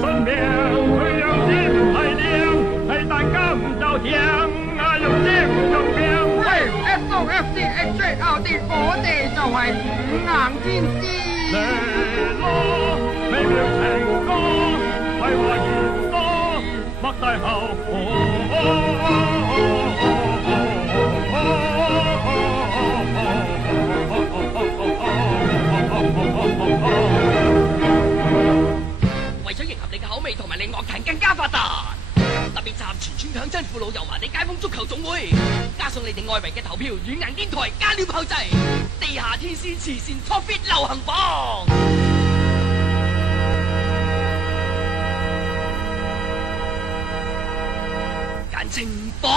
身邊佢讓天係亮，係大家唔就聽啊，用精用病。喂 ，SOFCHJRD，我哋就係五硬天師。嚟咯，美妙情歌，廢話言多，擘大口。為咗迎合你嘅口味同埋令樂壇更加發達，特別集全村強親父老油麻地街坊足球總會，加上你哋外圍嘅投票，軟硬電台加料炮製，地下天師慈善 Top Fit 流行榜，簡稱榜。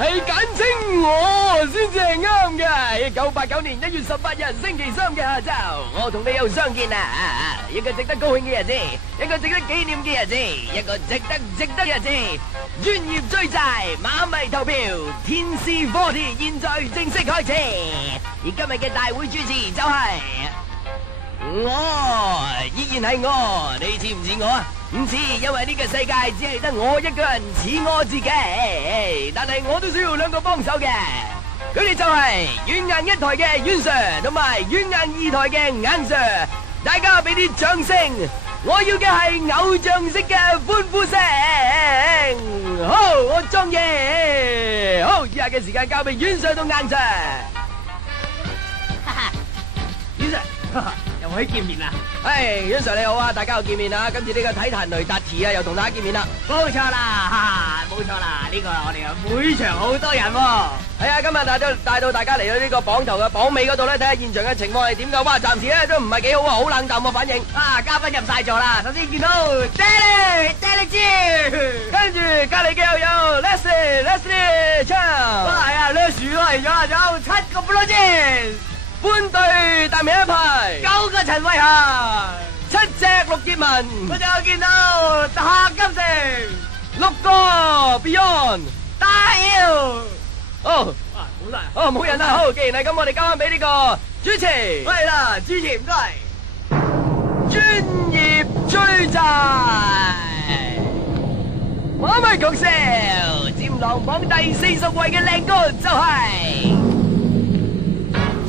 係簡稱我先至係啱嘅。1989年1月18日星期3嘅下晝，我同你又相見啦。一個值得高興嘅日子，一個值得紀念嘅日子，一個值得日子。專業追債，馬迷投票，天師40現在正式開始。而今日嘅大會主持就係我，依然係我，你似唔似我啊？唔似，因為呢個世界只係得我一個人似我自己，但係我都需要兩個幫手嘅，佢哋就係軟硬一台嘅阮 Sir 同埋軟硬二台嘅硬 Sir， 大家俾啲掌聲，我要嘅係偶像式嘅歡呼聲。好，我裝嘢。好，以下嘅時間交俾阮 Sir 同硬 Sir。阮 Sir。又可以見面啦！係，阮 Sir 你好啊，大家又見面啦！今次呢個體壇雷達池啊，又同大家見面啦！冇錯啦，冇錯啦，呢個係我哋嘅會場好多人喎。係啊，今日帶到大家嚟到呢個榜頭嘅榜尾嗰度咧，睇下現場嘅情況係點㗎？哇，暫時咧都唔係幾好啊，好冷淡嘅反應。啊，嘉賓入晒座啦，首先見到 Daddy 豬，跟住隔離嘅又有 Leslie 唱，係啊，Leslie 都嚟咗啦，仲有7個 Blue Jeans。半隊大名一排，9個陳慧嫻，7隻陸潔文，我仲有見到夏金城，6個 Beyond，大妖，哦，好大，哦冇人啦，好，既然係咁，我哋交翻俾呢個主持，係啦，主持唔該，專業追債，馬咪講笑，佔狼榜第40位嘅靚歌就係。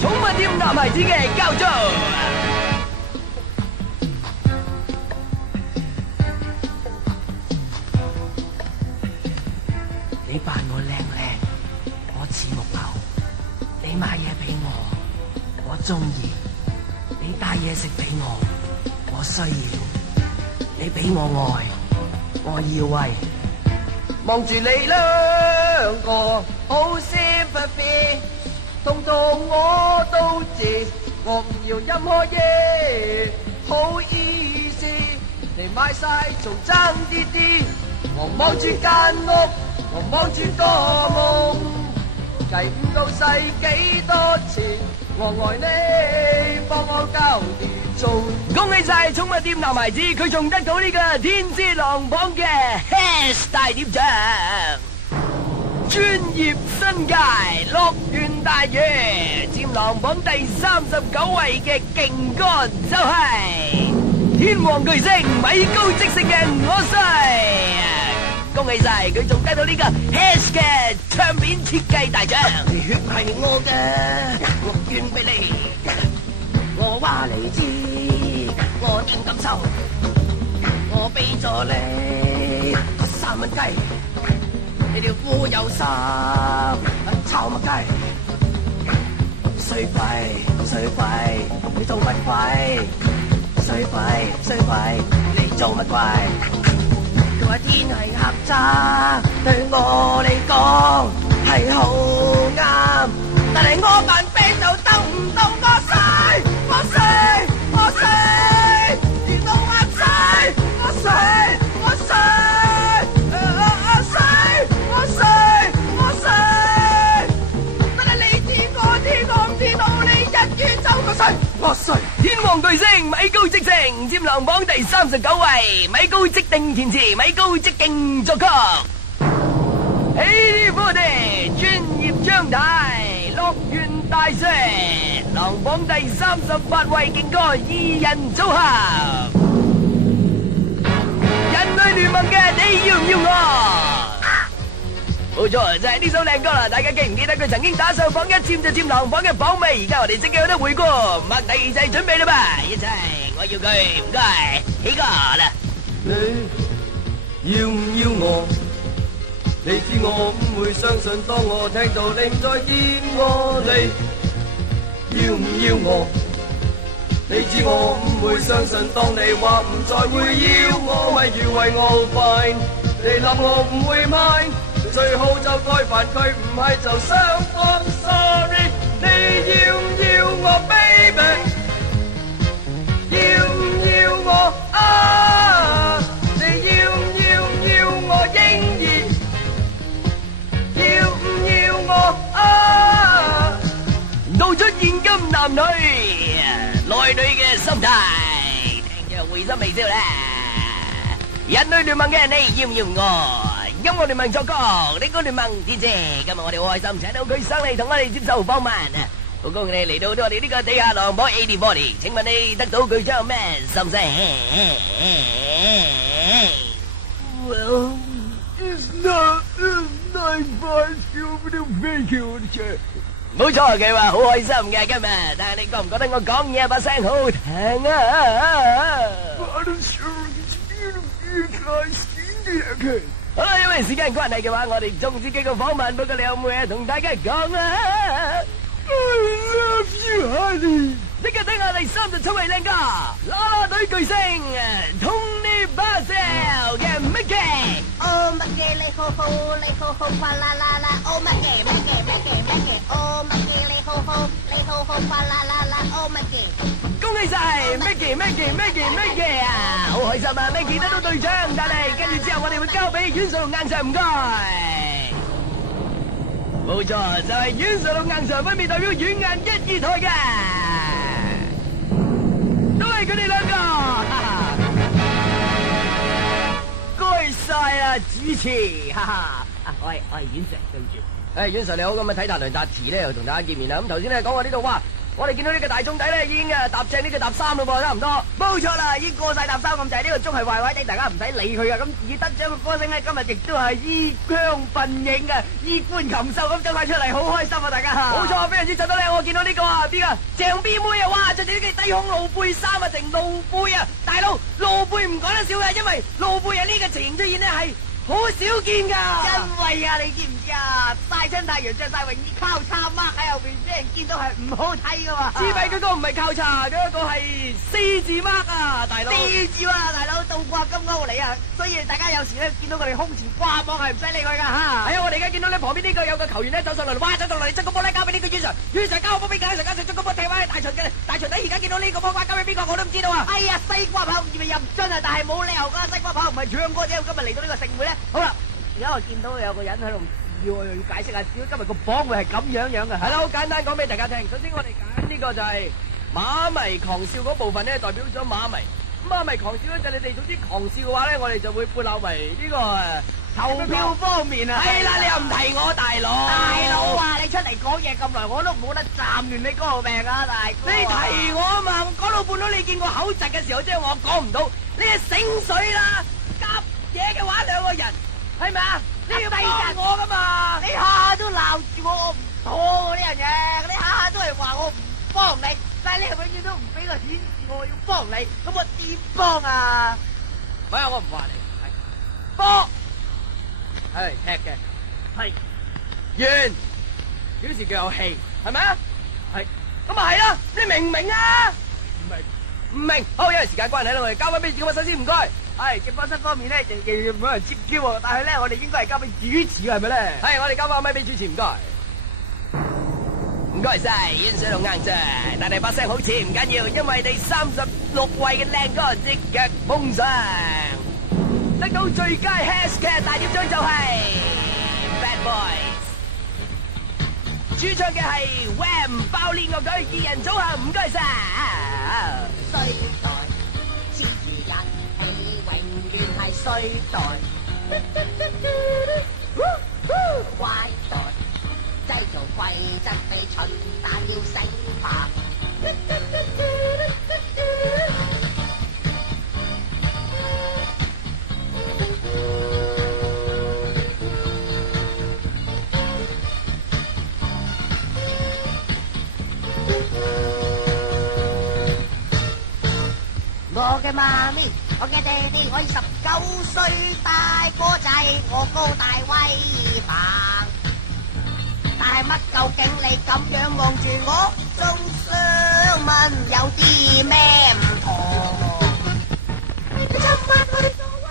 寵物店男孩子嘅教宗，你扮我靚靚，我似木牛，你買嘢俾我，我中意，你帶嘢食俾我，我需要，你俾我愛，我要喂，望住你兩個好 sympathy。痛痛我都知，我唔要任何嘢，好意思，你買晒仲爭啲啲，我望住間屋，我望住個夢，計唔到使幾多錢，我愛你，幫我交啲租。恭喜晒寵物店男孩子，佢仲得到呢個天之狼榜嘅 Hash 大碟獎。專業新界樂園大魚佔狼榜第39位嘅勁歌就係天王巨星米高即食嘅我衰，恭喜晒佢仲得到呢個 Hash 嘅唱片設計大獎。血係我嘅，我捐俾你，我話你知，我點感受，我俾咗你3蚊雞。你條褲有衫，炒乜雞？衰鬼，你做乜鬼？衰鬼，你做乜鬼？佢話天係黑渣，對我嚟講係好啱，但係我扮病就得唔到我衰，電腦壓衰，我衰。我衰！天王巨星米高即成佔狼榜第39位，米高即定填詞，米高即勁作曲。AD40專業張太樂學院大賽，狼榜第38位勁歌二人組合，人類聯盟嘅你要唔要我？冇錯，就係呢首靚歌啦！大家記唔記得佢曾經打上榜一，佔就佔狼榜嘅榜尾。而家我哋即刻有得回顧，擘第二掣準備啦吧！一齊，我要佢，唔該，起歌啦！你要唔要我？你知我唔會相信，當我聽到你再見我，你要唔要我？你知我唔會相信，當你話唔再會要我，咪以為我好快，你諗我唔會買，最好就該犯佢，唔係就雙方 sorry。你要唔要我 baby？ 要唔要我啊？你要唔要我嬰兒？要唔要我啊？道出現今男女內裏嘅心態，聽着會心微笑啦！人類聯盟嘅你要唔要我？音樂聯盟作曲，呢個聯盟之姐，今日我哋好開心請到佢上嚟同我哋接受訪問啊！好恭喜你嚟到我哋呢個地下狼榜 8040，請問你得到佢將有咩心聲 ？Well, it's not thank you. 冇錯，佢話好開心嘅今日，但係你覺唔覺得我講嘢把聲好聽啊？好啦，因為時間關係嘅話，我哋終止幾個訪問，不過你有冇嘢同大家講啊 ？I love you, honey。即刻睇下第37位靚哥，啦啦隊巨星 Tony Basil 嘅 Mickey。Oh Mickey 你好好，你好好嘩啦啦啦 ！Oh Mickey Mickey Mickey Mickey，Oh Mickey你好好，你好好嘩啦啦啦 ！Oh Mickey。恭喜晒 Mickey 啊！好開心啊 ，Mickey 得到隊長，但係跟住之後我哋會交俾阮素硬上，唔該。冇錯，就係阮素同硬上分別代表軟硬一二台嘅，都係佢哋兩個。該晒啊，主持，哈哈！我係阮 Sir，對唔住。阮 Sir 你好，咁啊體壇梁達慈咧又同大家見面啦。咁頭先咧講過呢度哇。我哋見到呢個大鐘底咧，已經踏正呢個踏3咯噃，差唔多。冇錯啦，已經過晒踏3咁滯，呢個鐘係壞壞地，大家唔使理佢噶。咁而得獎嘅歌星咧，今日亦都係衣香鬢影啊，衣冠禽獸咁走晒出嚟，好開心啊！大家冇錯，非常之襯得靚。我見到呢個啊，邊個鄭 B 妹啊，哇，着住呢件低胸露背衫啊，成露背啊，大佬露背唔講得少嘅，因為露背啊呢個情形出現咧係好少見噶。因為啊，你知唔知啊？曬親太陽着晒泳衣，交叉掹喺後邊，俾人見到係唔好睇噶嘛。知咪嗰個唔係交叉，嗰個係4字 mark 啊，大佬。4字啊，大佬倒掛金鈎嚟啊！所以大家有時咧見到佢哋胸前掛網係唔使理佢噶吓。係啊，我哋而家見到咧旁邊呢個有個球員咧走上嚟，哇走上嚟，將個波咧交俾呢個阮 Sir，阮 Sir 交個波俾賈 Sir，賈 Sir 將個波踢翻去大場嘅大場底，而家見到呢個波交俾邊個我都唔知道啊。哎呀，西瓜跑以為入樽啊，但係冇理由噶，西瓜跑唔係唱歌啫。今日嚟到呢個盛會咧，好啦，而家我見到有個人喺度。要解釋下，點解今日個榜會係咁樣樣嘅？係啦，好簡單講俾大家聽。首先我哋揀呢個就係馬迷狂笑嗰部分咧，代表咗馬迷。馬迷狂笑咧就你哋總之狂笑嘅話咧，我哋就會撥漏為呢個投票方面啊。係啦，你又唔提我大佬。大佬啊，你出嚟講嘢咁耐，我都冇得暫完你嗰個命啊，大哥。你提我啊嘛，我講到半路你見我口窒嘅時候，即係我講唔到。你係醒水啦，夾嘢嘅話兩個人係咪啊？你要幫我噶嘛？你下下都鬧住我唔妥呢樣嘢，你下下都係話我唔幫你，但係你係永遠都唔俾個顯示我要幫你，咁我點幫啊？唔係我唔話你，係波，係踢嘅，係完，表示佢有氣，係咪啊？係，咁咪係咯，你明唔明啊？唔明，唔明。好，因為時間關係咧，我哋交翻俾主持先，唔該。係直播室方面咧，就冇人接招喎。但係咧，我哋應該係交俾主持嘅，係咪咧？係，我哋交翻咪俾主持，唔該。唔該晒，煙水同硬上，但係把聲好似唔緊要，因為第36位嘅靚歌即刻封上，得到最佳 Hash 嘅大碟獎就係 Bad Boys， 主唱嘅係 Wham 爆裂樂隊2人組合，唔該晒。衰代，接住人氣永遠係衰代，壞代。製造規則，你蠢蛋要醒爬。我嘅媽咪，我嘅爹哋，我19歲大個仔，我高大威猛。但係乜究竟你咁樣望住我，仲想問有啲咩唔同？你尋晚去咗威，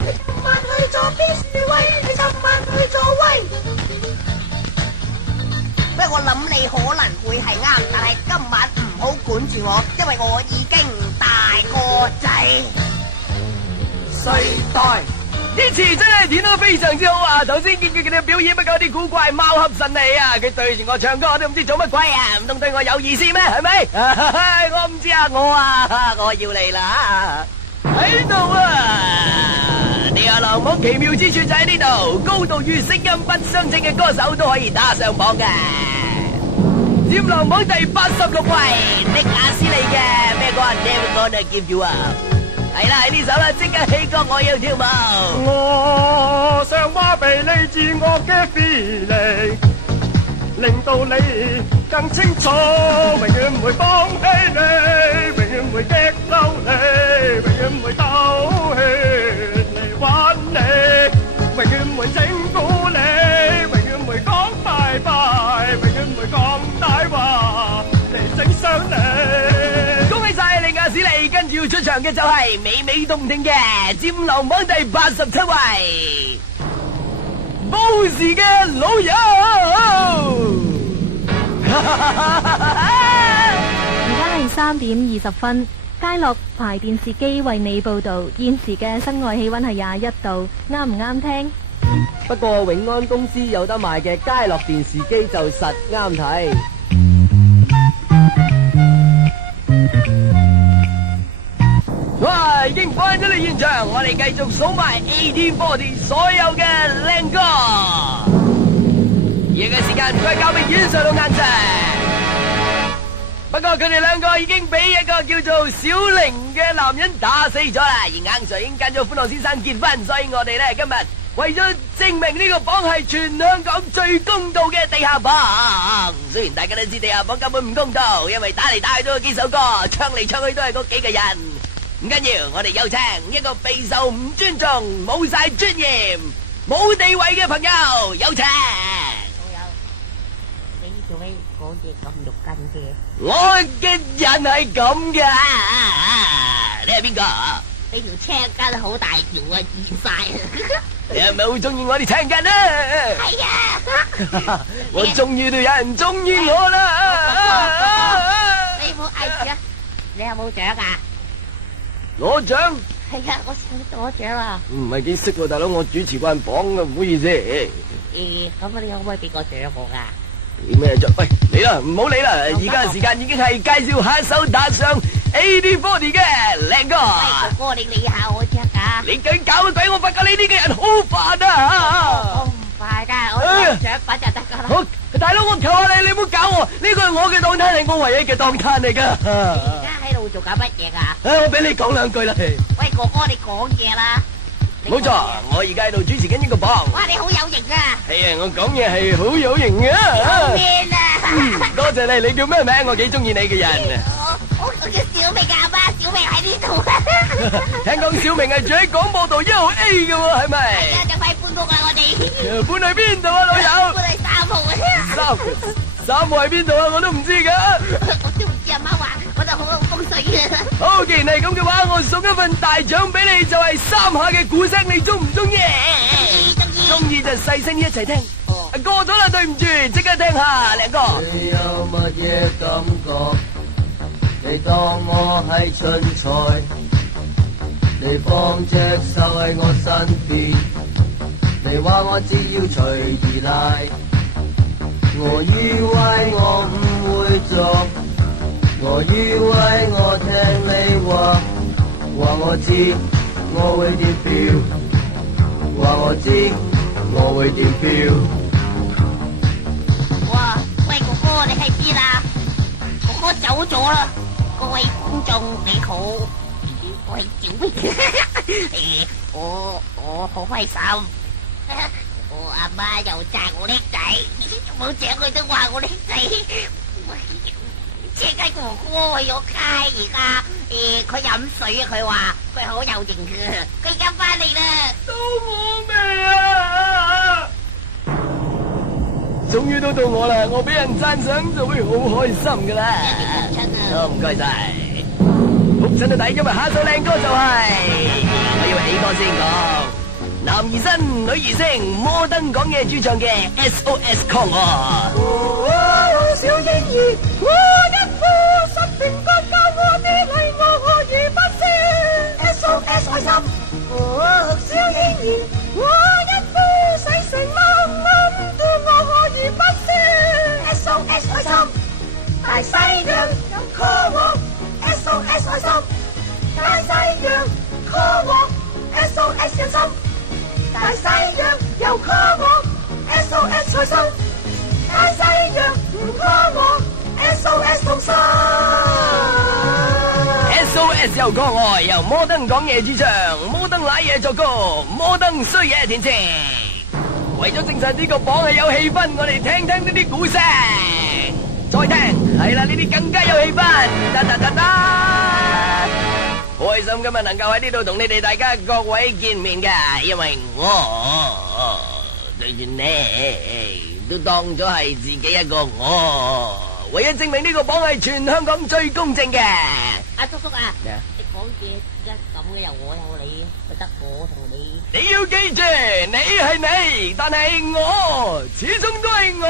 你尋晚去咗邊處威？你尋晚去咗威？不過我諗你可能會係啱，但係今晚唔好管住我，因為我已經大個仔。世代呢次真係演得非常之好啊！頭先見佢哋表演不夠啲古怪貌合神離啊！佢對住我唱歌我都唔知做乜鬼啊！唔通對我有意思咩？係咪？我唔知啊！我要嚟啦！喺度啊！地下狼網奇妙之處就喺呢度，高度與聲音不相稱嘅歌手都可以打上榜嘅。佔狼榜第86位，尼亞斯利嘅咩歌 ？Never gonna give you up。係啦，喺呢首啦，即刻起歌，我要跳舞。我想話俾你知我嘅 feeling，令到你更清楚，永遠唔會放棄你，永遠唔會激嬲你，永遠唔會鬥氣嚟玩你，永遠唔會整蠱你，永遠唔會講拜拜，永遠唔會講大話嚟整傷你。恭喜晒尼亞斯利，跟住要出場嘅就係美美動聽嘅佔狼榜第87位，報時嘅老友。而家係3點20分，佳樂牌電視機為你報道，現時嘅室外氣溫係21度，啱唔啱聽？不過永安公司有得賣嘅佳樂電視機就實啱睇。哇！已經翻咗嚟現場，我哋繼續數埋 AT40 所有嘅靚歌。而家嘅時間再交俾阮上到晏場。不過佢哋兩個已經俾一個叫做小玲嘅男人打死咗啦，而硬 Sir 已經跟咗歡樂先生結婚，所以我哋咧今日為咗證明呢個榜係全香港最公道嘅地下榜。雖然大家都知地下榜根本唔公道，因為打嚟打去都有幾首歌，唱嚟唱去都係嗰幾個人。唔緊要，我哋有請一個備受唔尊重、冇晒尊嚴、冇地位嘅朋友，有請。你做咩講嘢咁肉緊嘅？我嘅人係咁嘅，你係邊個？你條青筋好大條啊，見晒啊！你係咪好中意我哋青筋啊？係啊！我終於都有人中意我啦！你唔好嗌住啊！你有冇獎啊？攞獎？係啊，我想攞獎啊！唔係幾識喎，大佬，我主持慣榜嘅，唔好意思。咁你可唔可以俾個獎我啊？咩獎？喂，嚟啦，唔好理啦，而家嘅時間已經係介紹下一首打上 AT40 嘅靚歌。喂，哥哥，你理下我啫㗎！你究竟搞乜鬼？我發覺你呢個人好煩啊！我唔快㗎，我攞獎品就得㗎啦。好，大佬，我求下你，你唔好搞我，呢個係我嘅檔攤，係我唯一嘅檔攤嚟㗎。而家喺度做緊乜嘢㗎？我俾你講兩句啦。喂，哥哥，你講嘢啦！冇錯，我而家喺度主持緊呢個榜。哇，你好有型啊！係啊，我講嘢係好有型嘅。面啊！多謝你，你叫咩名？我幾中意你嘅人。我叫小明啊，媽，小明喺呢度。聽講小明係住喺廣播道1號A 嘅喎，係咪？係啊，就快搬屋啦，我哋。搬去邊度啊，老友？搬去3號啊。3號喺邊度啊？我都唔知㗎。我都唔知，阿媽話嗰度好有風水啊。好，既然係咁嘅話，我送一份大獎俾你，就係3下嘅鼓聲，你中唔中意？中意就細聲啲一齊聽。過咗啦，對唔住，即刻聽下靚歌。你有乜嘢感覺？你當我係春菜，你放隻手喺我身邊，你話我只要隨意賴，我以為我唔會做，我以為我聽你話，話我知我會點飄，話我知我會點飄。我走咗啦。各位觀眾你好，我係小明。我好開心。我阿媽又讚我叻仔，冇獎佢都話我叻仔。車雞哥哥去咗街而家，佢飲水啊，佢話佢好有型嘅，佢而家翻嚟啦。到我未啊？終於都到我啦！我俾人讚賞就會好開心噶啦。好，唔該晒。復診到底，今日下首靚歌就係，我以為起歌先講。男兒身，女兒聲，摩登講嘢主唱嘅 SOS Call 我。小嬰兒，我一副十平國教我你嚟我何以不知 SOS 愛心。小嬰兒，我一副細成冧冧到我何以不知 SOS 愛心。大西洋有 call 我 SOS 愛心。大西洋 call 我 SOS 人心。大西洋又 call 我 SOS 愛心。大西洋唔 call 我 SOS 痛心。SOS 又 call 我，由摩登講嘢主唱，摩登瀨嘢作歌，摩登衰嘢填詞。為咗證實呢個榜係有氣氛，我哋聽聽呢啲鼓聲。再聽，係啦，呢啲更加有氣氛。噠噠噠噠。開心今日能夠喺呢度同你哋大家各位見面嘅，因為我對住你都當咗係自己一個我，為咗證明呢個榜係全香港最公正嘅。阿叔叔啊，你講嘢而家咁嘅，又我有你，就得我同你。你要記住，你係你，但係我始終都係我。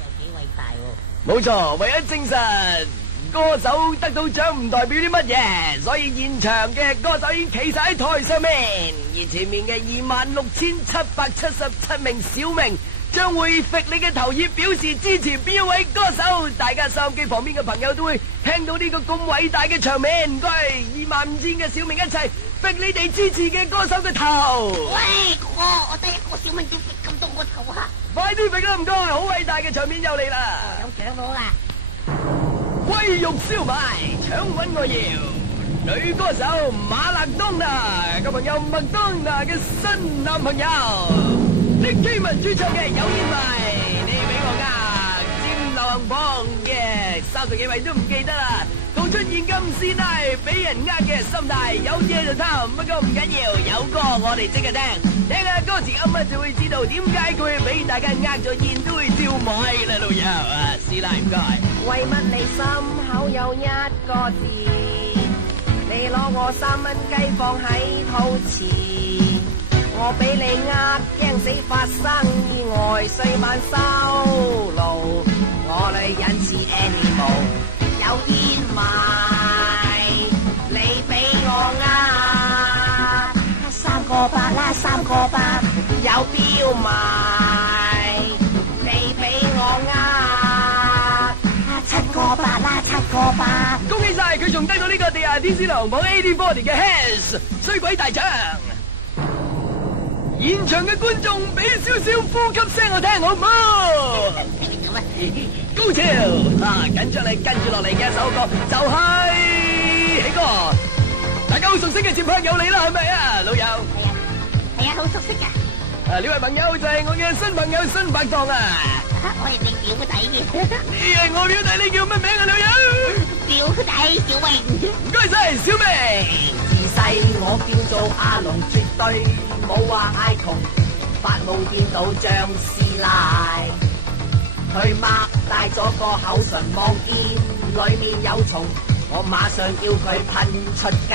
有幾偉大喎！冇錯，為咗證實歌手得到獎唔代表啲乜嘢，所以現場嘅歌手已經企晒喺台上面，而前面嘅26,777名小明將會揈你嘅頭葉表示支持邊一位歌手。大家收音機旁邊嘅朋友都會聽到呢個咁偉大嘅場面，唔該，25,000嘅小明一齊揈你哋支持嘅歌手嘅頭。喂，哥哥，我得一個小明點揈咁多個頭啊！快啲揈啦，唔該，好偉大嘅場面又嚟啦！有獎攞啦！威肉燒賣，搶穩我要。女歌手馬勒當娜嘅朋友麥當娜嘅新男朋友，力基文主唱嘅有煙味，你俾我佔流行榜嘅30幾位都唔記得啦。逃出現今師奶俾人嘅心態，有嘢就貪，不過唔緊要，有歌我哋即刻聽，聽下歌詞啱就會知道點解佢會俾大家咗現都會照買啦，老友啊，師奶唔該。為乜你心口有一個字？你攞我3蚊雞放喺肚臍，我俾你驚死發生意外，歲晚收路，我女人似 animal， 有煙賣，你俾我3個8啦，3個8，有標賣，你俾我7個8啦，7個8。恭喜晒佢仲得到呢個地下天使流行榜 AD40 嘅 Hands 衰鬼大獎。現場嘅觀眾俾少少呼吸聲我聽好唔好？高潮啊！緊張你跟住落嚟嘅一首歌就係起歌，大家好熟悉嘅節拍有你啦，係咪啊，老友？係啊，好熟悉噶。呢位朋友就係我嘅新朋友新拍檔啊！我係你表弟嘅。你係我表弟，你叫乜名啊，老友？表弟小榮。唔該晒，小明。自細我叫做阿龍，絕對冇話嗌窮，發夢見到張師奶，佢擘大咗個口唇，望見裏面有蟲，我馬上叫佢噴出街。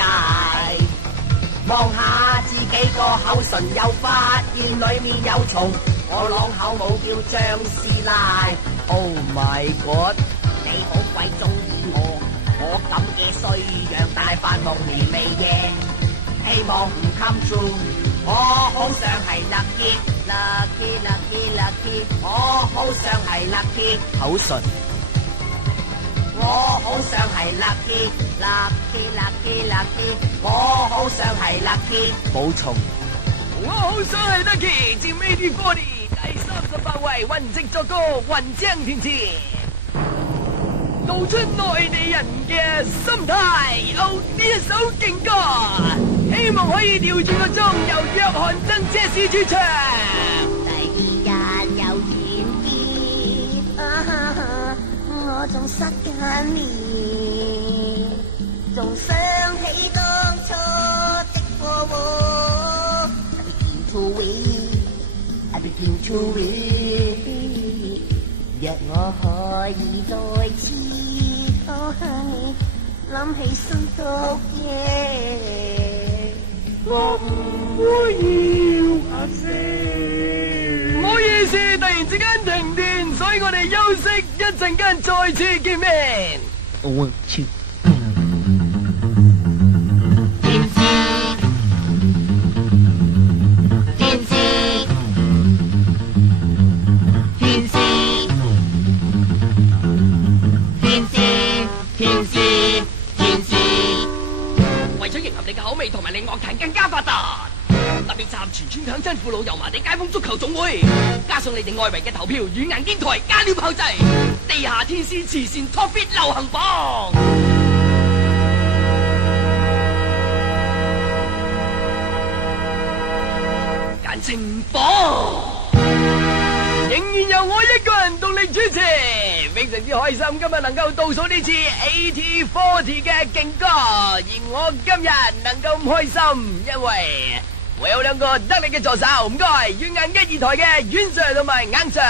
望下自己個口唇，又發現裏面有蟲，我啷口冇叫張師奶。Oh my god！ 你好鬼中意我咁嘅衰樣，但係發夢連未贏，希望唔 come true。我好想係 lucky lucky lucky lucky， 我好想係 lucky 口唇。我好想係 lucky lucky lucky lucky， 我好想係 lucky 冇蟲。我好想係 lucky， 佔 AD40 第38位，雲直作歌，雲漿填詞。道出內地人嘅心態。呢一首勁歌，希望可以調轉個鐘，由約翰曾車師主唱。第二日又見面，我仲失緊眠，仲想起當初的過往。I begin to wait， 若我可以再次多向你，諗起心都驚。我唔會要阿姐。唔好意思，突然之間停電，所以我哋休息一陣間再次見面。為咗迎合你嘅口味同埋令樂壇更加發達，特別集全村鄉親父老油麻地街坊足球總會，加上你哋外圍嘅投票軟硬電台加料炮製，地下天師慈善 Top Fit 流行榜。簡稱榜，仍然由我一個人獨力主持，非常之開心今日能夠倒數呢次 AT40 嘅勁歌，而我今日能夠咁開心，因為我有兩個得力嘅助手，唔該，軟硬一二台嘅阮 Sir 同埋硬 Sir。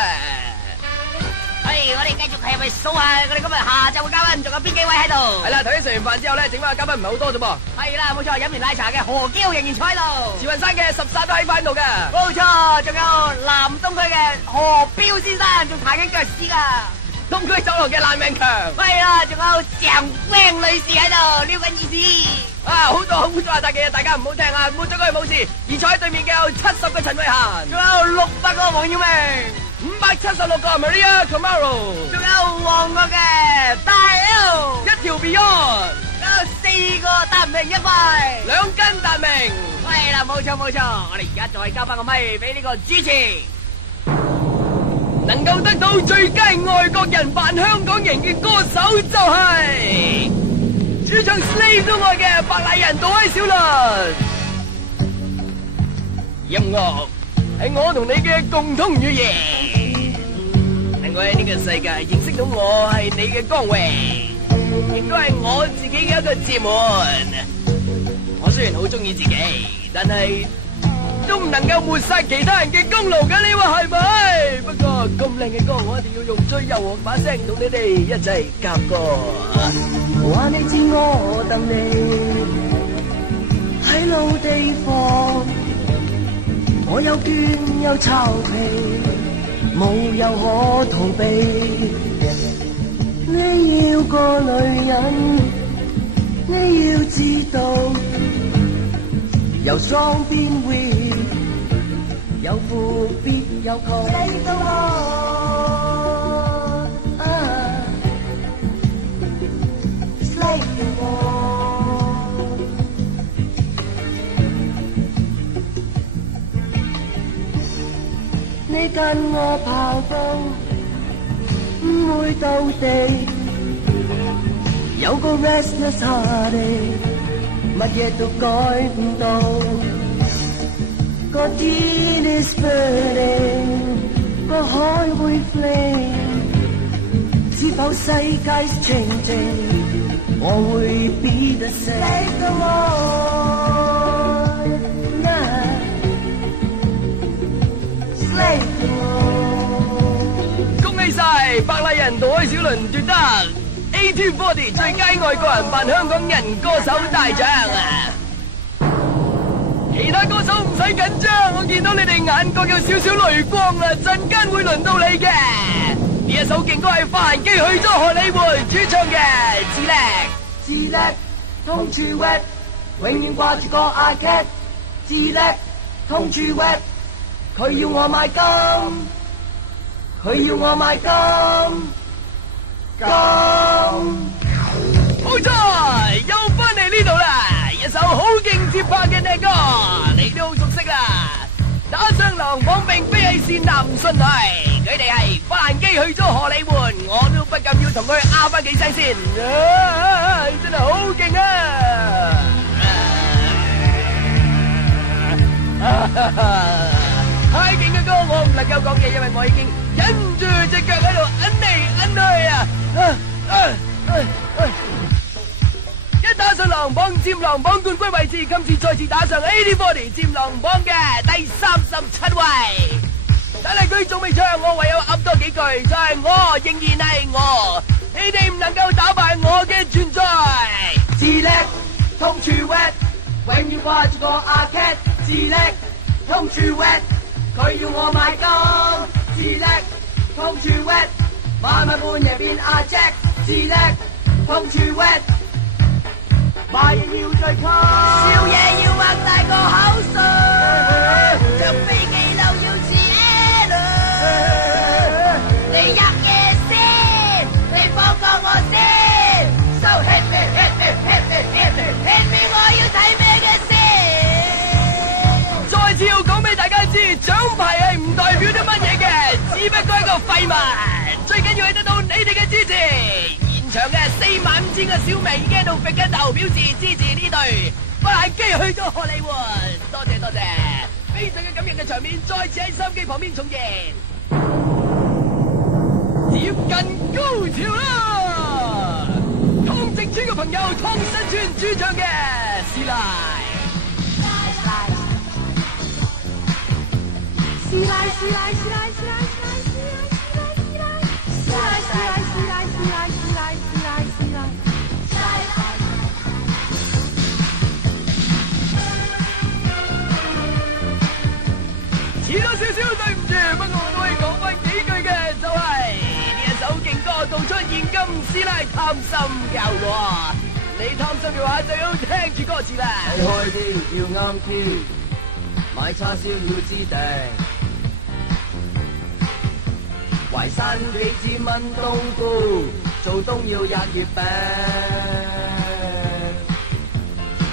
我哋繼續係咪數下我哋今日下晝嘅嘉賓仲有邊幾位喺度？係啦，頭先食完飯之後咧，整翻嘅嘉賓唔係好多啫噃。係啦，冇錯，飲完奶茶嘅何嬌仍然坐喺度，慈雲山嘅十三都喺翻度嘅。冇錯，仲有南東區嘅何彪先生仲踩緊腳屎噶。東區酒樓嘅爛命強。係啦，仲有鄭穎女士喺度撩緊意思。好多好污糟邋遢嘅嘢，大家唔好聽啊，抹咗佢冇事。而坐喺對面嘅有70個陳慧嫻，仲有600個黃耀明，576個 Maria Camaro， 仲有旺角嘅大 L， 一條 Beyond， 有4個達明一塊，2斤達明。係啦，冇錯冇錯，我哋而家就係交翻個咪俾呢個主持，能夠得到最佳外國人扮香港人嘅歌手就係主唱 Slave 都愛嘅白麗人杜威小倫。音樂係我同你嘅共通語言，能夠喺呢個世界認識到我係你嘅光榮，亦都係我自己嘅一個自滿。我雖然好中意自己，但係都唔能夠抹殺其他人嘅功勞㗎，你話係咪？不過咁靚嘅歌，我一定要用最柔和把聲同你哋一齊夾歌。話你知我等你喺老地方，我有倦有巢皮，無有可逃避。你要個女人，你要知道，有雙邊會，有富必有窮。你到我你跟我跑步唔會到地，有個 restless heartache， 乜嘢都改唔到。個天 is burning， 個海會 flame， 是否世界 changing， 我會 be the same。恭喜晒白麗人杜威小倫奪得 AT40 最佳外國人扮香港人歌手大獎啊！其他歌手唔使緊張，我見到你哋眼角有少少淚光啦，陣間會輪到你嘅。呢一首勁歌係發行機去咗荷里活主唱嘅自叻，自叻痛住 wet， 永遠掛住個 iPad， 自叻痛住 wet， 佢要我買金，佢要我買金。好在又翻嚟呢度啦，一首好勁節拍嘅呢歌，你都好熟悉啦。打上狼網並非係善男信係。佢哋係法蘭基去咗荷里活，我都不禁要同佢拗翻幾聲先。真係好勁啊！太勁嘅歌我唔能夠講嘅，因為我已經忍唔住隻腳喺度摁嚟摁去啊！一打上狼榜佔狼榜冠軍位置，今次再次打上 AT40 佔狼榜嘅第37位。但係佢仲未唱，我唯有噏多幾句，就係我仍然係我，你哋唔能夠打敗我嘅存在。自叻通處 wet， 永遠掛住個阿 cat。自叻通處 wet， 佢要我買金。自叻通處 wet， 晚晚半夜變阿 Jack。自叻通處 wet， 買嘢要再溝，笑嘢要擘大個口水，着飛機溜要似 L， 你入嘢先，你放過我先 ，So hit me hit me hit me hit me hit me， 我要睇咩嘅先？再次要講俾大家知，獎牌係唔代表啲乜嘢嘅，只不過係個廢物，最緊要係得到你哋嘅支持。現場嘅45000個小明已經喺度揈緊頭，表示支持呢隊法蘭基去咗荷里活，多謝多謝，非常嘅感人嘅場面再次喺收音機旁邊重現，接近高潮啦！湯正村嘅朋友，湯新村主唱嘅師奶。師奶師奶師奶師奶師奶師奶師奶師奶師奶師奶師奶師奶師奶師奶，遲咗少少對唔住，不過我都可以講翻幾句嘅，就係呢一首勁歌道出現今師奶貪心教我，你貪心嘅話就要聽住歌詞啦。睇開啲要啱 key， 買叉燒要知定。淮山幾支炆冬菇，做冬要吔月餅。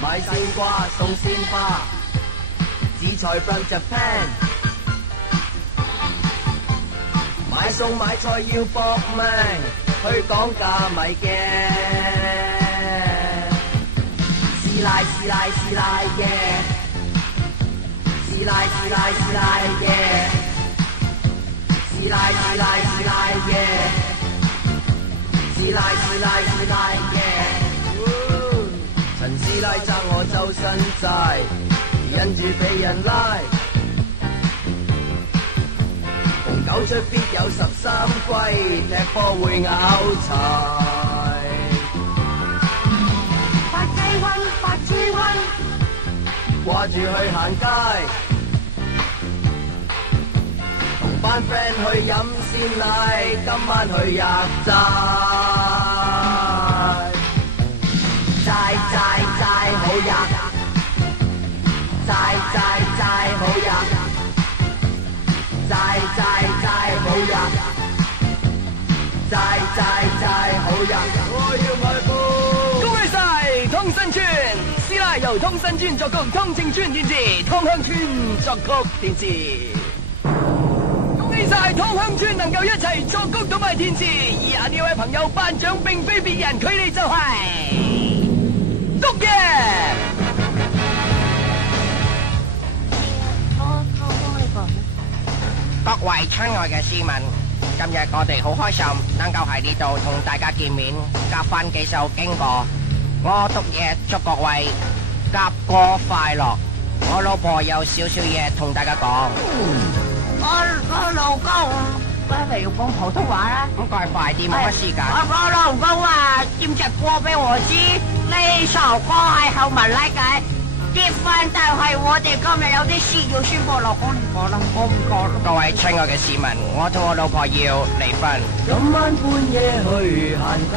買鮮瓜送鮮花，紫菜 from Japan。買餸買菜要搏命，去講價咪驚。師奶師奶師奶耶，師奶師奶師奶耶。師奶師奶師奶耶，師奶師奶師奶耶。陳師奶爭我周身債，因住俾人拉。紅狗出必有13龜，踢波會拗柴。發雞瘟發豬瘟，掛住去行街。班 friend 去飲鮮奶，今晚去吔齋，齋齋齋好吔，齋齋齋好吔，齋齋齋好吔，齋齋齋好吔，我要買褲。恭喜晒湯新村師奶，由湯新村作曲，湯正村填詞，湯香村作曲填詞。晒湯香村能夠一齊作曲同埋填詞，以下呢位朋友頒獎並非別人，佢哋就係篤爺。各位親愛嘅市民，今日我哋好開心能夠喺呢度同大家見面，夾翻幾首經過。我篤爺祝各位夾歌快樂。我老婆有少少嘢同大家講。我老公，喂，咪要講普通話啦。咁快啲，冇乜時間。我老公話點隻歌俾我知，呢首歌係後文嚟嘅。結婚但係我哋今日有啲事要宣布，老公唔講啦，我唔講啦。各位親愛嘅市民，我同我老婆要離婚。今晚半夜去行街，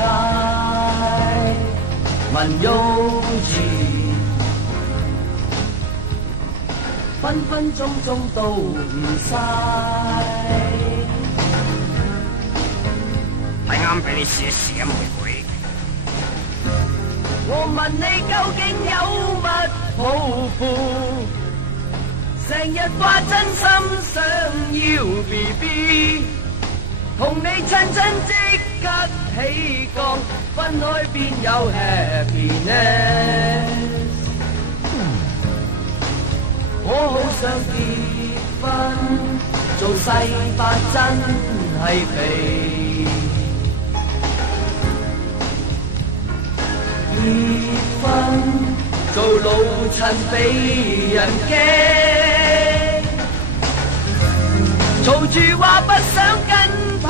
問庸字。分分鐘鐘都唔嘥，係啱俾你試一試啊，妹妹。我問你究竟有乜抱負？成日話真心想要 BB，同你親親即刻起降，分開邊有 happiness。我好想結婚，做細伯真係肥。結婚做老襯俾人驚，嘈住話不想跟伯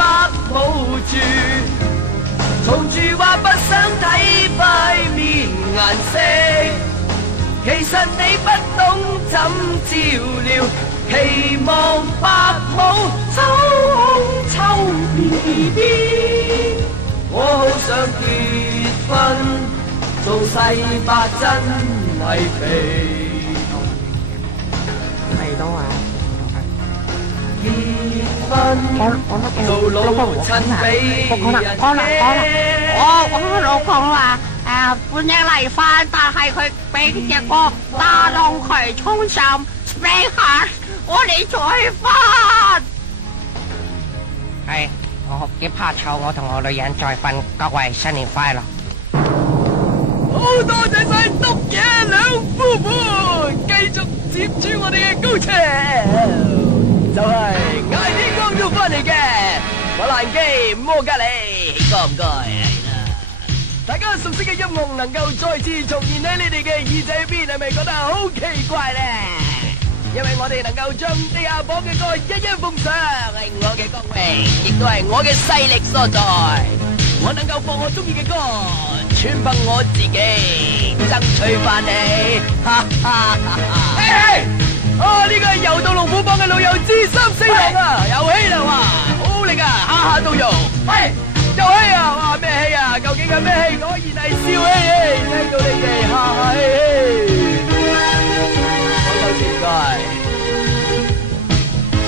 母住，嘈住話不想睇塊面顏色。其實你不懂怎照料，期望伯母抽空抽 BB。我好想結婚，做細伯真係肥。係咯啊！結婚做老襯俾人我老公話半夜嚟返，但係佢俾隻歌打浪佢沖浸 spray hard， 我哋再返。係，我幾怕醜，我同我女人再瞓，各位新年快樂！好多謝晒篤嘢兩夫婦，繼續接住我哋嘅高潮，就係嗌天光要翻嚟嘅法蘭基摩加利，該唔該？大家熟悉嘅音樂能夠再次重現喺你哋嘅耳仔邊，係咪覺得好奇怪咧？因為我哋能夠將地下榜嘅歌一一奉上，係我嘅光榮，亦都係我嘅勢力所在。我能夠播我中意嘅歌，全憑我自己爭取翻嚟。哈哈哈哈！嘿，呢個係柔道龍虎榜嘅老友知三四郎啊，有戲啦哇，好力啊，下下都有。喂，有戲啊！哇，咩戲啊？究竟係咩戲？果然係笑戲，聽到你哋哈哈嘿嘿。多謝唔該。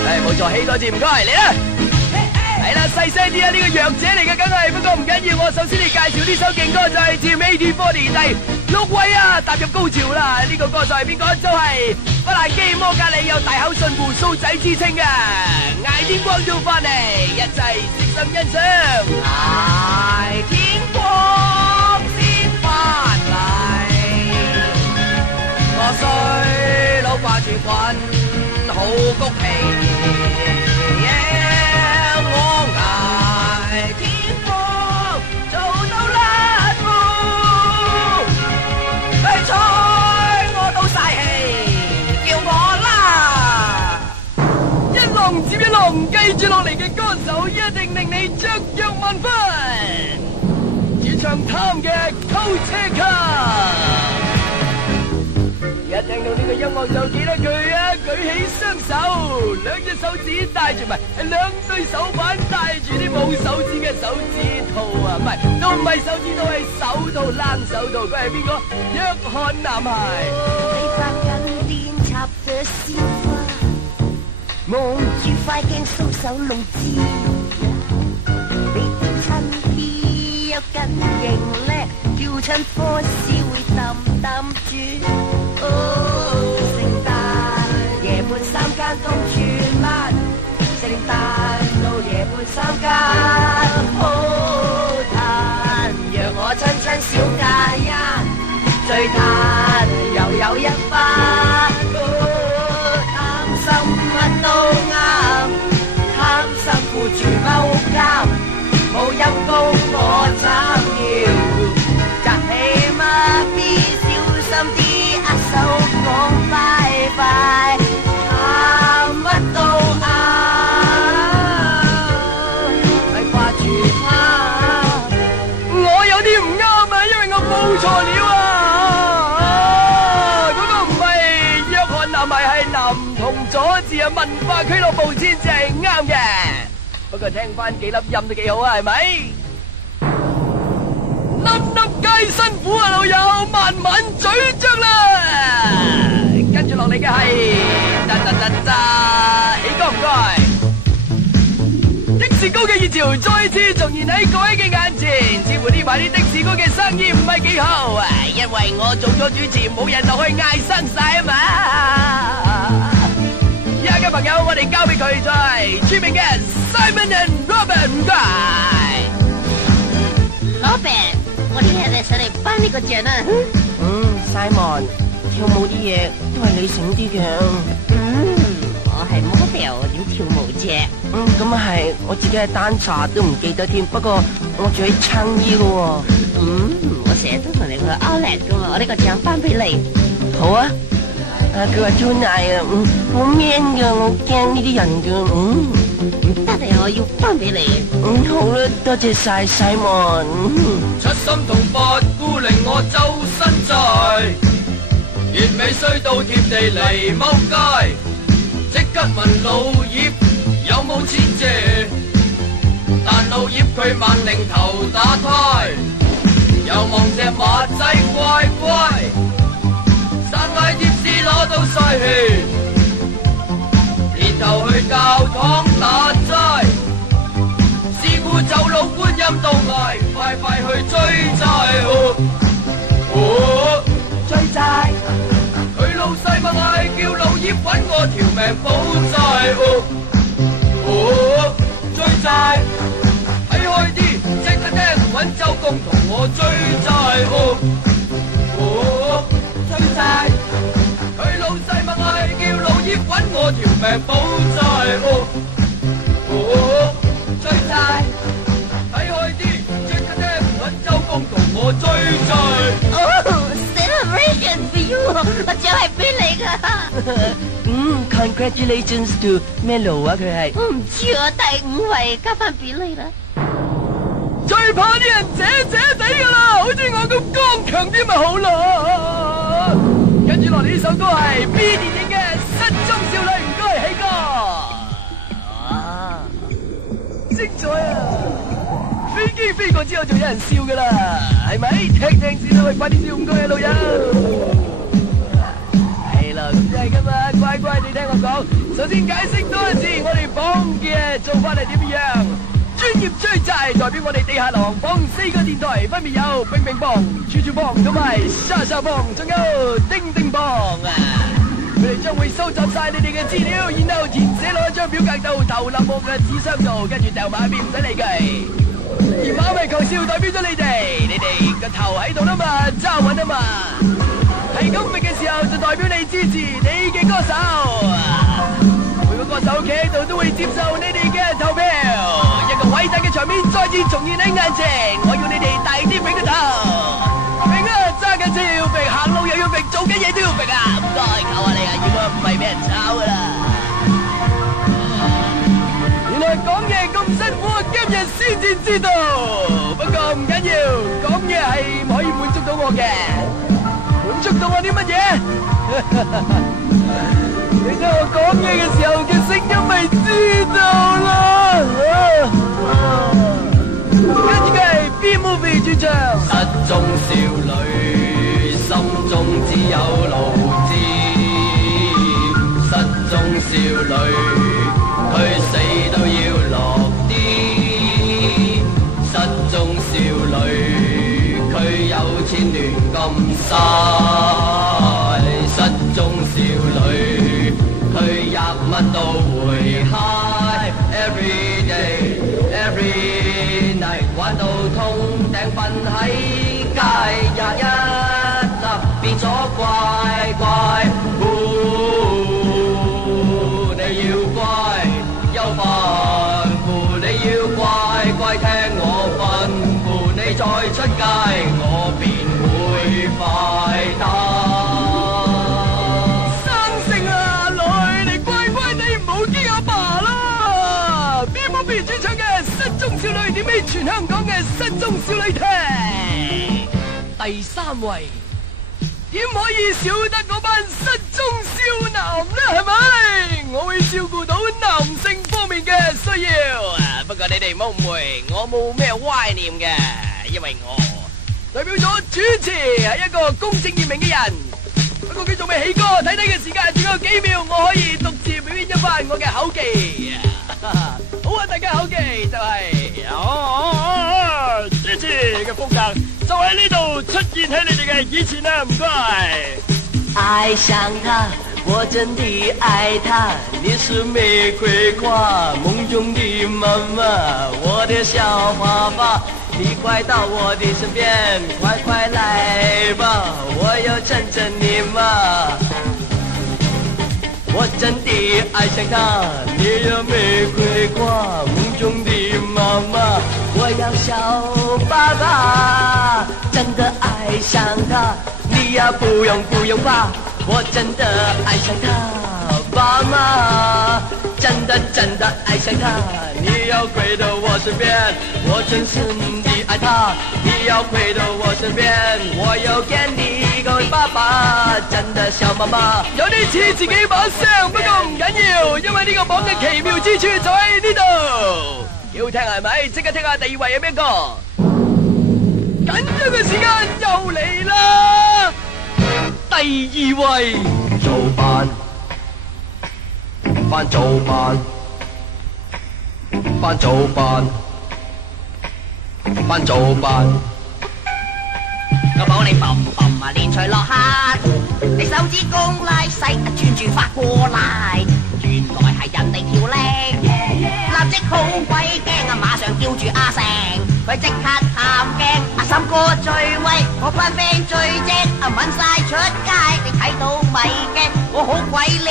係冇錯，戲多謝唔該，嚟啦！係啦，細聲啲啊！呢個弱者嚟嘅，梗係，不過唔緊要。我首先嚟介紹呢首勁歌，就係 Team 1840第6位啊，踏入高潮啦！呢個歌手係邊個？就係法蘭基摩加利，有大口信鬍鬚仔之稱嘅，嗌天光要翻嚟，一齊悉心欣賞。嗌天光先翻嚟，我衰佬掛住滾，好谷皮。接一浪，繼住落嚟嘅歌手一定令你雀躍萬分。主唱貪嘅偷車卡，一聽到呢個音樂就記得佢啊！舉起雙手，兩隻手指戴住咪，兩對手板戴住啲冇手指嘅手指套啊！唔係，都唔係手指套，係手套冷手套。佢係邊個？約翰男孩。望住塊鏡搔首弄姿，你見親啲有緊型咧，叫親科士會揼揼住。聖誕夜半三更通串晚，聖誕到夜半三更好嘆，讓我親親小家人，最嘆又有一番。都啱，貪心顧住踎監，冇陰功我慘要，隔起媽咪小心啲握手講拜拜，貪乜都啱，係掛住他。我有啲唔啱啊，因為我報錯了啊！嗰個唔係約翰男孩，係男同佐治啊，文化俱樂部先至係啱嘅。不過聽翻幾粒音都幾好啊，係咪？粒粒皆辛苦啊，老友，慢慢咀嚼啦。跟住落嚟嘅係，起歌唔該。的士高嘅熱潮再次重現喺各位嘅眼前，似乎呢排啲的士高嘅生意唔係幾好啊，因為我做咗主持，冇人落去嗌生晒啊嘛。而家嘅朋友，我哋交俾佢就係著名嘅西 Simon and Robert 唔該。老闆，我聽日上嚟頒呢個獎啊。Simon，跳舞啲嘢都係你醒啲嘅。我係 model，點跳舞啫？咁啊係，我自己係dancer都唔記得添。不過我住喺撐衣嘅喎。我成日都同你去 Outlet 噶嘛，我呢個獎頒俾你。好啊。佢話 Tonight 啊，好 man 噶，我驚呢啲人噶。唔得啊，我要頒俾你。好啦，多謝晒 Simon。出心同八姑令我周身債，月尾衰到貼地嚟踎街，即刻問老葉有冇錢借，但老葉佢萬零頭打呔，又望隻馬仔乖乖，生嗌貼士攞到晒氣，年頭去教堂打齋，事故走佬觀音到嗌，快快去追債追債，佢老細咪嗌叫老葉搵我條命補債追債，睇開啲即刻聽搵周公同我追債追債，佢老細咪嗌叫老葉搵我條命補債追債，睇開啲即刻聽搵周公同我追債。Celebration for you， 我獎係俾你噶。Congratulations to Melo 啊，佢係。我唔知啊，第5位加翻俾你啦。最怕啲人姐地噶啦，好似我咁剛強啲咪好咯。跟住落嚟呢首歌係 B 電影嘅《失蹤少女》，唔該起歌。精彩啊！飛機飛過之後就有人笑噶啦，係咪？聽先啦，喂，快啲笑唔該啊，老友。係啦，咁就係噶嘛，乖乖地聽我講。首先解釋多一次，我哋榜嘅做法係點樣？專業追債代表我哋地下狼榜4個電台，分別有乒乒乓、處處幫同埋沙沙幫，仲有叮叮幫啊！佢哋將會收集晒你哋嘅資料，然後填寫落一張表格度，投入我嘅紙箱度，跟住掉埋一邊唔使理佢。而馬尾狂笑代表咗你哋個頭喺度啦嘛，揸穩啊嘛。係咁揈嘅時候就代表你支持你嘅歌手。每個歌手企喺度都會接受你哋嘅投票。一個偉大嘅場面再次重現喺眼前，我要你哋大啲揈個頭。揈啊，揸緊車要揈，行路又要揈，做緊嘢都要揈啊！唔該，求下你啊，如果唔係俾人炒噶啦。原來講嘢咁辛苦，今日先至知道。不過唔緊要，講嘢係唔可以滿足到我嘅。滿足到我啲乜嘢？你睇我講嘢嘅時候嘅聲音咪知道啦。跟住佢係 B Movie 主唱。失蹤少女心中只有路知，失蹤少女佢死都要落啲，失蹤少女佢有錢亂咁嘥，失蹤少女佢100蚊都會 high every day every night， 玩到通頂瞓喺街，21變咗乖乖。你要乖有吩咐，你要乖乖聽我吩咐，你再出街我便會快打。生性啊女，你乖乖地唔好驚阿爸啦。B Movie 主唱嘅失蹤少女點俾全香港嘅失蹤少女聽？第3位。點可以少得嗰班失蹤少男呢？係咪？我會照顧到男性方面嘅需要。不過你哋唔好誤會，我冇咩歪念嘅，因為我代表咗主持係一個公正嚴明嘅人。不過佢仲未起歌，睇睇嘅時間仲有幾秒，我可以獨自表演一番我嘅口技。好啊，大家口技就係主持嘅風格。就喺呢度出現喺你哋嘅以前啊，唔該。愛上他，我真的爱她，你是玫瑰花，梦中的妈妈，我的小花花，你快到我的身边，快快来吧，我要亲亲你嘛。我真的爱上她，你呀玫瑰花，梦中的妈妈，我要小爸爸，真的爱上她，你呀不用怕，我真的爱上她，爸妈，真的爱上她，你要跪到我身边，我真心的爱她，你要跪到我身邊，我要見你個爸爸，真的小媽媽。有啲似自己把聲，不過唔緊要，因為呢個榜嘅奇妙之處就喺呢度。幾好聽係咪？即刻聽下第二位係咩歌？緊張嘅時間又嚟啦！第二位做飯，翻做飯，翻做飯，翻做飯。我幫你揼揼啊，連隨落黑，你手指公拉細，轉轉發過嚟，原來係人哋條靚，立即好鬼驚啊！馬上叫住阿成，佢即刻探鏡，阿三哥最威，我班 friend 最正，啊揾晒出街，你睇到咪驚？我好鬼靚，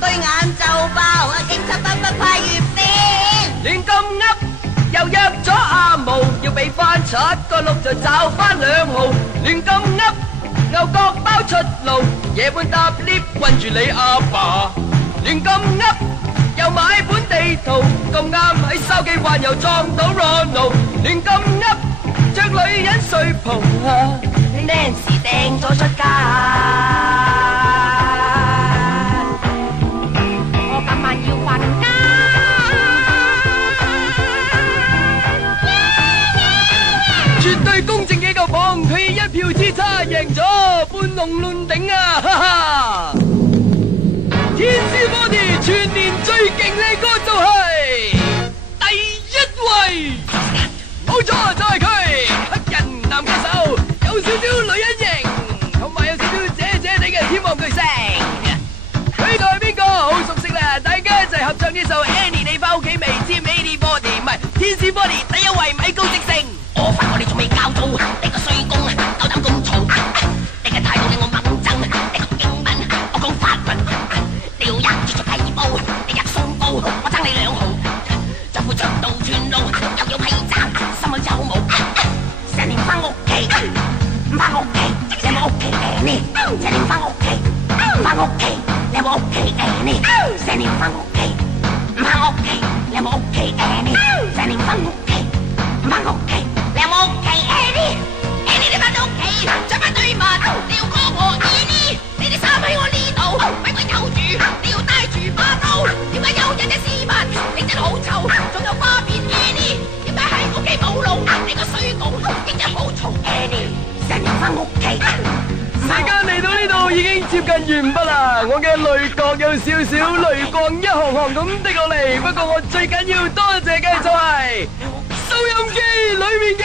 對眼就爆啊！警察不派月餅，亂咁噏。又約咗阿毛，要俾翻7個6就找翻2毫，亂咁噏，牛角包出爐，夜半搭 lift 困住你阿爸，亂咁噏，又買本地圖，咁啱喺筲箕灣又撞到 Ronald， 亂咁噏，着女人睡袍啊 ，Nancy 掟咗出街，我今晚要瞓覺。絕對公正嘅個榜，佢一票之差贏咗，半龍亂頂啊！哈哈！天師 Body 全年最勁嘅歌就係第一位，冇錯就係佢，黑人男歌手，有少少女人型，同埋有少少姐姐地嘅天王巨星。佢係邊個？好熟悉啦！大家一齊合唱呢首 Annie 你返屋企未？知 Lady Body 唔係天師 Body 第一位米高直成。我發覺你仲未教到，你個衰公夠膽咁嘈，你嘅態度令我猛憎，你講英文，我講法文，你要一住第二步，你入鬆高，我爭你2毫，就會着到斷路，又要批爭，心裏有毛，成年返屋企，唔返屋企，你有冇屋企Annie？成年返屋企，唔返屋企，你有冇屋企Annie？成年返屋企，唔返屋企，你有冇屋企Annie？成年返屋企，唔返屋企。你有冇屋企Annie？Annie 你返到屋企，着返對襪，你要哥和Annie，你哋衫喺我呢度，俾我有住，你要帶住把刀。點解有人嘅絲襪，你真好臭，仲有花邊Annie？點解喺屋企冇路？你個衰公，認真好嘈Annie，成日返屋企。時間嚟到呢度已經接近完畢啦，我嘅淚角有少少淚光一行行咁滴落嚟，不過我最緊要多謝嘅就係收音機裏面嘅